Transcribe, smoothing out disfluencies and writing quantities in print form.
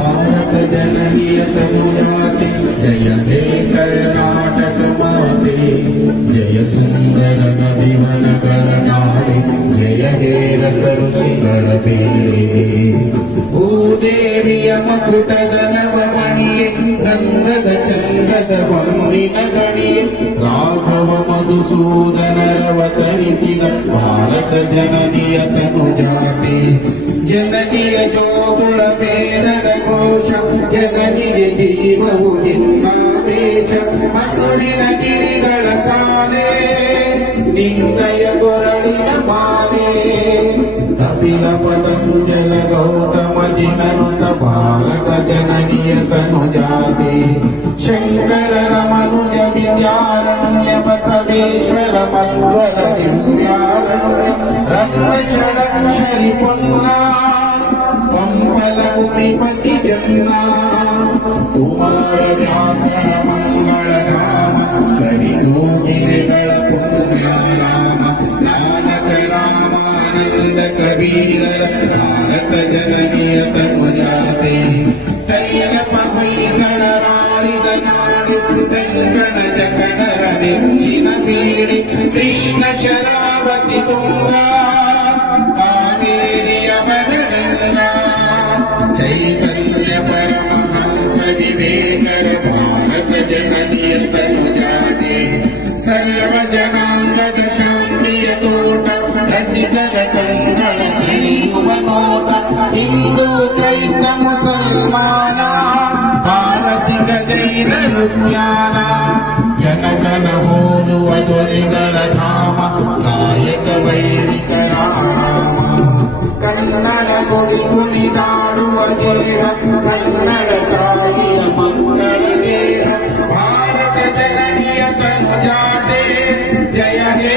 भारत जननीय तनुजाते जय हे कर्नाटक माते जय सुंदर नदीवन गणनाडे जय हे रस ऋषिಗಳ ಬೇರೆ ಭೂದೇವಿಯ ಮಕುಟದ ನವಮಣಿಯೇ ಗಂಧದ ಚಂದ್ರದ ಬಂದಿನ ಗಣಿಯೇ ರಾಘವ ಮಧುಸೂದನರವತರಿಸಿದ ಭಾರತ ಜನನಿಯ ತನುಜಾತೆ ಜನನಿಯ ಜೋಗುಳ ಬೇರದ ಘೋಷ ಜನನಿಯ ಜೀವವು ನಿನ್ನಾವೇಶ ಮಸುರಿನ ಗಿರಿಗಳ ಸಾಲೆ ನಿಂದಯ ಗೊರಳಿನ ಮಾಲೆ ಕಪಿಲ ಪತಂಜಲ ಗೌತಮ ಜಿನನುತ ಭಾರತ ಜನನಿಯ ತನುಜಾತೆ ಶಂಕರರ ಮನುಜ ವಿದ್ಯಾರಣ್ಯ ಬಸವೇಶ್ವರ ಮಧ್ವರ ದಿವ್ಯಾರಣ್ಯ ರತ್ನ ಷಡಕ್ಷರಿ ಪುನ್ನ ಪಂಪಲ ಭೂಮಿಪತಿ ಜನ್ನ ಕುಮಾರ ವ್ಯಾಕರ ಮಂಗಳ ರಾಮ ಕರಿದೋ ಗಿರಿಗಳ ಪುಣ್ಯಾರಾಮ ನಾನಕ ರಾಮಾನಂದ ಕಬೀರರ ಭಾರತ ಜನನಿಯ ತನುಜಾತೆ ತೈಲಪ ಹೊಯ್ಸಳರಾಳಿದ ನಾಡು ತೆಂಕಣ ಜಕಣರ ನೆಚ್ಚಿನ ಬೀಡಿ ಕೃಷ್ಣ ಶರಾವತಿ ತುಂಗ ಕಾವೇರಿಯ ಬದಲಂಗ ಚೈತನ್ಯ ಪರಮಹಂಸ ವಿವೇಕರ ಭಾರತ ಜನನಿಯ ತನುಜಾತೆ ಸರ್ವ ಜನಾಂಗದ ಶಾಂತಿಯ ತೋಟ ರಸಿಕರ ಕಂಗಳ ಸಿಡಿಯುವ ನೋಟ ಹಿಂದೂ ಕ್ರೈಸ್ತ ಮುಸಲ್ಮಾನ ಪಾರಸಿಕ ಜೈನರು ಜ್ಞಾನ ಜನಗಣ ಹೋಲುವ ದೊರೆಗಳ ಧಾಮ ಕಾಯಕ ವೈದಿಕ ರಾಮ ಕನ್ನಡ ಗುಡಿ ಕುಣಿದಾಡುವ ದೇವ ಕನ್ನಡ ತಾಯಿಯ ಮಂಗಳ ದೇವ ಭಾರತ ಜನನಿಯ ತನುಜಾತೆ ಜಯ ಹೇ